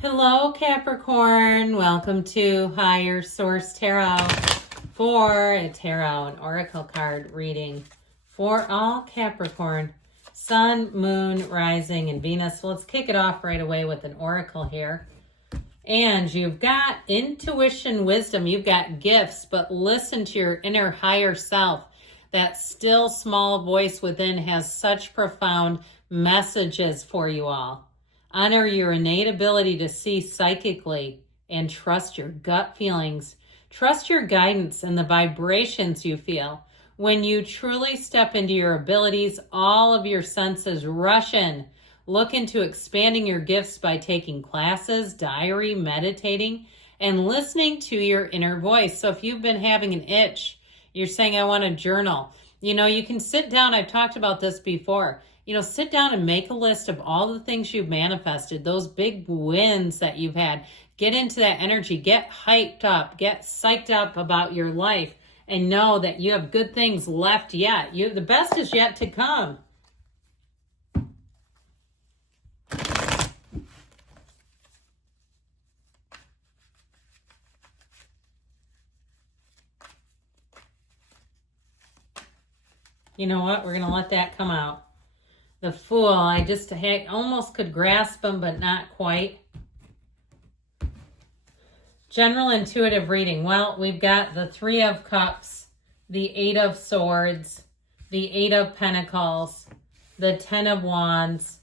Hello, Capricorn. Welcome to Higher Source Tarot for a tarot and oracle card reading for all Capricorn, Sun, Moon, Rising, and Venus. So let's kick it off right away with an oracle here. And you've got intuition, wisdom, you've got gifts, but listen to your inner higher self. That still small voice within has such profound messages for you all. Honor your innate ability to see psychically and trust your gut feelings. Trust your guidance and the vibrations you feel. When you truly step into your abilities, all of your senses rush in. Look into expanding your gifts by taking classes, diary, meditating, and listening to your inner voice. So if you've been having an itch, you're saying, I want to journal. You can sit down. I've talked about this before. Sit down and make a list of all the things you've manifested, those big wins that you've had. Get into that energy, get hyped up, get psyched up about your life, and know that you have good things left yet. The best is yet to come. You know what? We're going to let that come out. The Fool, I almost could grasp him, but not quite. General intuitive reading. Well, we've got the Three of Cups, the Eight of Swords, the Eight of Pentacles, the Ten of Wands,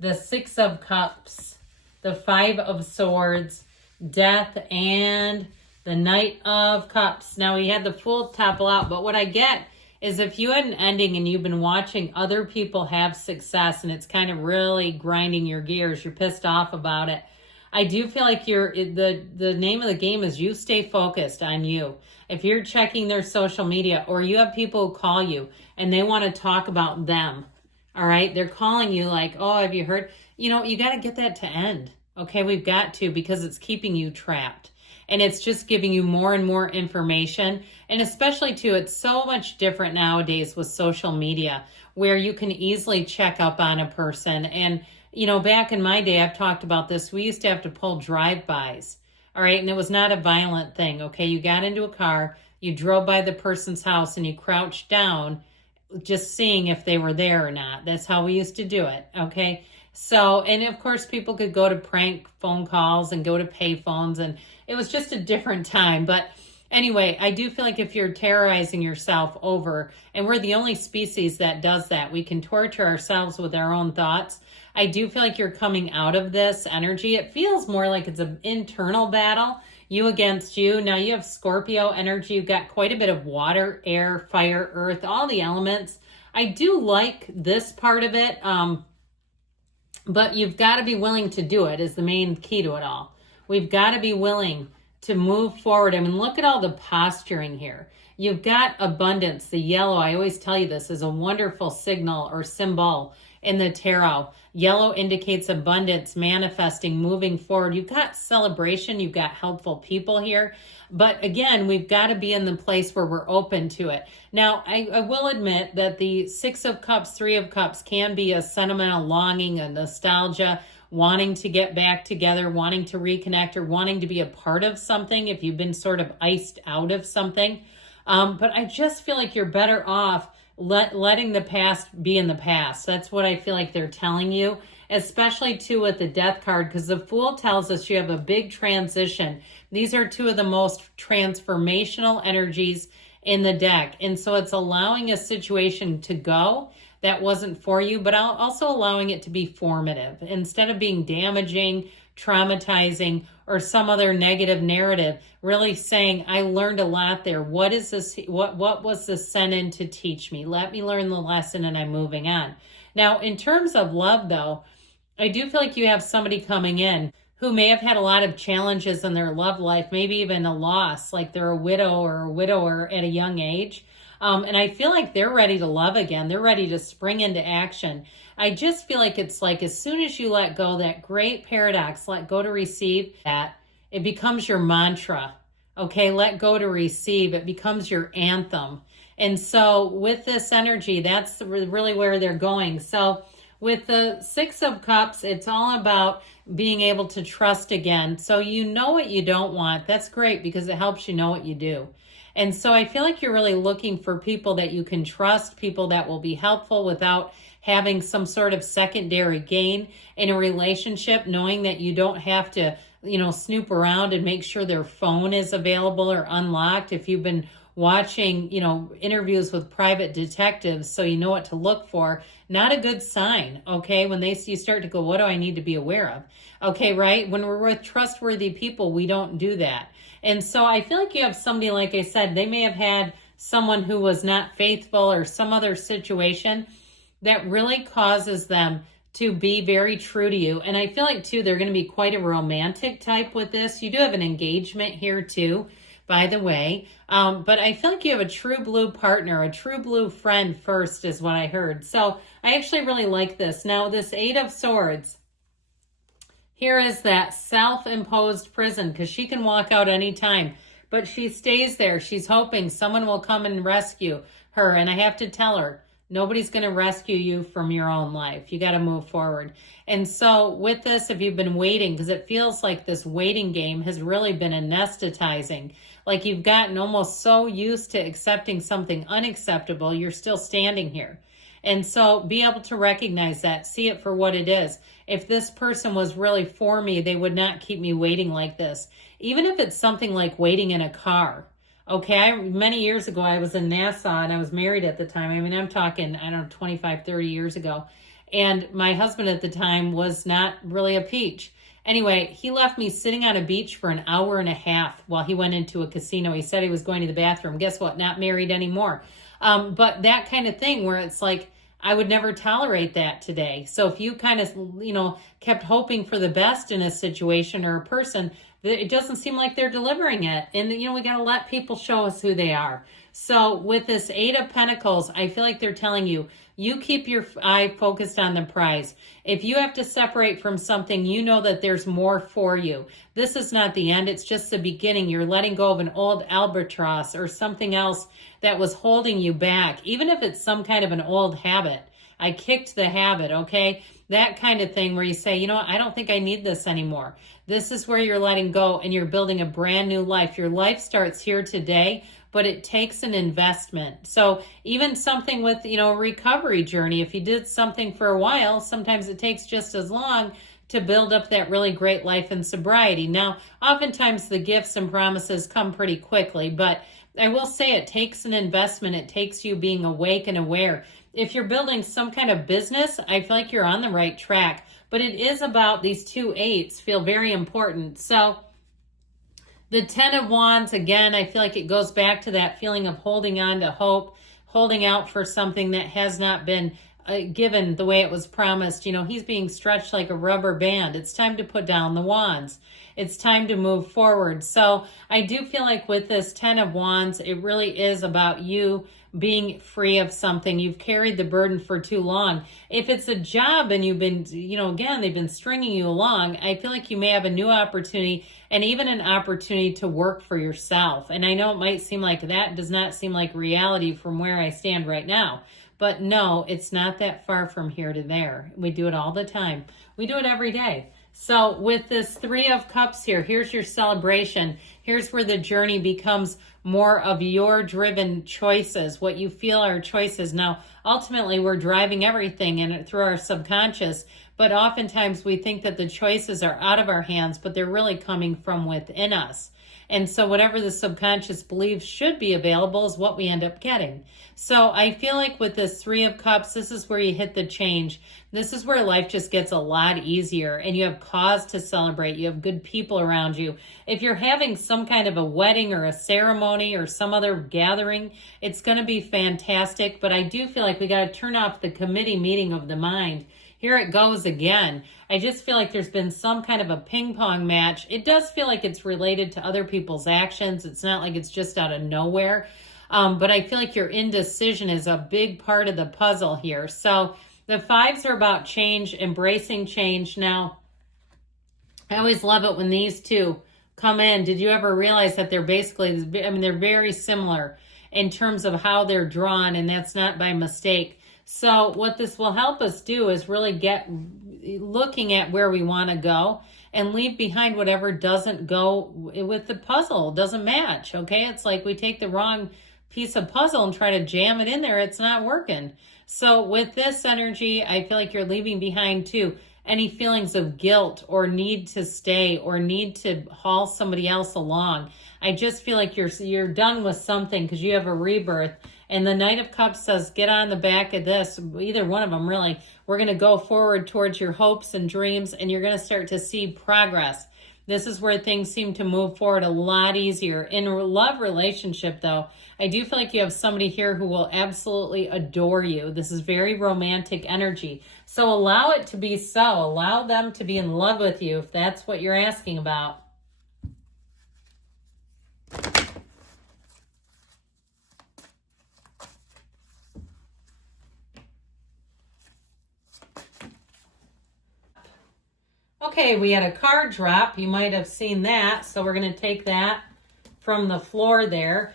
the Six of Cups, the Five of Swords, Death, and the Knight of Cups. Now, we had the Fool topple out, but what I get is if you had an ending and you've been watching other people have success and it's kind of really grinding your gears, you're pissed off about it, I do feel like the name of the game is you stay focused on you. If you're checking their social media or you have people who call you and they want to talk about them, all right, they're calling you like, oh, have you heard? You got to get that to end. Okay, we've got to, because it's keeping you trapped. And it's just giving you more and more information. And especially, too, it's so much different nowadays with social media where you can easily check up on a person. And, back in my day, I've talked about this. We used to have to pull drive-bys, all right? And it was not a violent thing, okay? You got into a car, you drove by the person's house, and you crouched down just seeing if they were there or not. That's how we used to do it, okay? So, and of course, people could go to prank phone calls and go to pay phones, and it was just a different time. But anyway, I do feel like if you're terrorizing yourself over, and we're the only species that does that, we can torture ourselves with our own thoughts. I do feel like you're coming out of this energy. It feels more like it's an internal battle, you against you. Now you have Scorpio energy. You've got quite a bit of water, air, fire, earth, all the elements. I do like this part of it. But you've got to be willing to do it is the main key to it all. We've got to be willing to move forward. I mean, look at all the posturing here. You've got abundance. The yellow, I always tell you this, is a wonderful signal or symbol in the tarot. Yellow indicates abundance, manifesting, moving forward. You've got celebration. You've got helpful people here. But again, we've got to be in the place where we're open to it. Now, I will admit that the Six of Cups, Three of Cups can be a sentimental longing, a nostalgia, wanting to get back together, wanting to reconnect, or wanting to be a part of something if you've been sort of iced out of something. But I just feel like you're better off letting the past be in the past. That's what I feel like they're telling you, especially too with the Death card, because the Fool tells us you have a big transition. These are two of the most transformational energies in the deck. And so it's allowing a situation to go that wasn't for you, but also allowing it to be formative instead of being damaging, traumatizing, or some other negative narrative. Really saying, I learned a lot there. What is this? What was this sent in to teach me? Let me learn the lesson, and I'm moving on. Now, in terms of love, though, I do feel like you have somebody coming in who may have had a lot of challenges in their love life, maybe even a loss, like they're a widow or a widower at a young age. And I feel like they're ready to love again. They're ready to spring into action. I just feel like it's like as soon as you let go, that great paradox, let go to receive, that it becomes your mantra. Okay, let go to receive. It becomes your anthem. And so with this energy, that's really where they're going. So with the Six of Cups, it's all about being able to trust again. So you know what you don't want. That's great because it helps you know what you do. And so I feel like you're really looking for people that you can trust, people that will be helpful without having some sort of secondary gain in a relationship, knowing that you don't have to, snoop around and make sure their phone is available or unlocked. If you've been watching, interviews with private detectives, so you know what to look for, not a good sign, okay? When you start to go, what do I need to be aware of? Okay, right? When we're with trustworthy people, we don't do that. And so I feel like you have somebody, like I said, they may have had someone who was not faithful or some other situation that really causes them to be very true to you. And I feel like, too, they're going to be quite a romantic type with this. You do have an engagement here, too, by the way. But I feel like you have a true blue partner, a true blue friend first is what I heard. So I actually really like this. Now, this Eight of Swords, here is that self-imposed prison because she can walk out anytime, but she stays there. She's hoping someone will come and rescue her. And I have to tell her, nobody's going to rescue you from your own life. You got to move forward. And so with this, if you've been waiting, because it feels like this waiting game has really been anesthetizing, like you've gotten almost so used to accepting something unacceptable, you're still standing here. And so be able to recognize that, see it for what it is. If this person was really for me, they would not keep me waiting like this. Even if it's something like waiting in a car. Okay, many years ago, I was in Nassau and I was married at the time. I mean, I'm talking, 25, 30 years ago. And my husband at the time was not really a peach. Anyway, he left me sitting on a beach for an hour and a half while he went into a casino. He said he was going to the bathroom. Guess what? Not married anymore. But that kind of thing where it's like, I would never tolerate that today. So if you kind of, kept hoping for the best in a situation or a person, it doesn't seem like they're delivering it. And, we got to let people show us who they are. So with this Eight of Pentacles, I feel like they're telling you, you keep your eye focused on the prize. If you have to separate from something, you know that there's more for you. This is not the end. It's just the beginning. You're letting go of an old albatross or something else that was holding you back. Even if it's some kind of an old habit. I kicked the habit, okay? That kind of thing where you say, I don't think I need this anymore. This is where you're letting go and you're building a brand new life. Your life starts here today, but it takes an investment. So even something with, a recovery journey, if you did something for a while, sometimes it takes just as long to build up that really great life in sobriety. Now, oftentimes the gifts and promises come pretty quickly, but I will say it takes an investment. It takes you being awake and aware. If you're building some kind of business, I feel like you're on the right track. But it is about these two eights feel very important. So the Ten of Wands, again, I feel like it goes back to that feeling of holding on to hope, holding out for something that has not been given the way it was promised. He's being stretched like a rubber band. It's time to put down the wands. It's time to move forward. So I do feel like with this Ten of Wands, it really is about you being free of something. You've carried the burden for too long. If it's a job and you've been, again, they've been stringing you along, I feel like you may have a new opportunity and even an opportunity to work for yourself. And I know it might seem like that does not seem like reality from where I stand right now. But no, it's not that far from here to there. We do it all the time. We do it every day. So with this Three of Cups here, here's your celebration. Here's where the journey becomes more of your driven choices, what you feel are choices. Now, ultimately, we're driving everything in through our subconscious, but oftentimes we think that the choices are out of our hands, but they're really coming from within us. And so whatever the subconscious believes should be available is what we end up getting. So I feel like with this Three of Cups, this is where you hit the change. This is where life just gets a lot easier and you have cause to celebrate. You have good people around you. If you're having some kind of a wedding or a ceremony or some other gathering, it's going to be fantastic. But I do feel like we got to turn off the committee meeting of the mind. Here it goes again. I just feel like there's been some kind of a ping pong match. It does feel like it's related to other people's actions. It's not like it's just out of nowhere. But I feel like your indecision is a big part of the puzzle here. So the fives are about change, embracing change. Now, I always love it when these two come in. Did you ever realize that they're basically, they're very similar in terms of how they're drawn, and that's not by mistake. So what this will help us do is really get looking at where we want to go and leave behind whatever doesn't go with the puzzle, doesn't match, okay? It's like we take the wrong piece of puzzle and try to jam it in there. It's not working. So with this energy, I feel like you're leaving behind too any feelings of guilt or need to stay or need to haul somebody else along. I just feel like you're done with something because you have a rebirth. And the Knight of Cups says, get on the back of this. Either one of them, really. We're going to go forward towards your hopes and dreams, and you're going to start to see progress. This is where things seem to move forward a lot easier. In a love relationship, though, I do feel like you have somebody here who will absolutely adore you. This is very romantic energy. So allow it to be so. Allow them to be in love with you if that's what you're asking about. Okay, we had a card drop. You might have seen that. So we're going to take that from the floor there.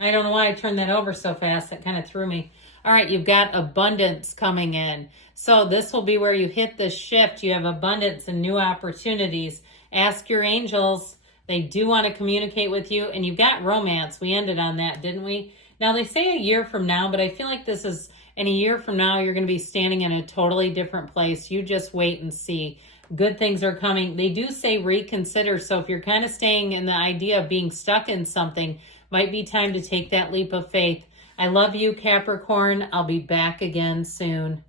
I don't know why I turned that over so fast. That kind of threw me. All right, you've got abundance coming in. So this will be where you hit the shift. You have abundance and new opportunities. Ask your angels. They do want to communicate with you. And you've got romance. We ended on that, didn't we? Now, they say a year from now, but I feel like this is, in a year from now, you're going to be standing in a totally different place. You just wait and see. Good things are coming. They do say reconsider. So if you're kind of staying in the idea of being stuck in something, might be time to take that leap of faith. I love you, Capricorn. I'll be back again soon.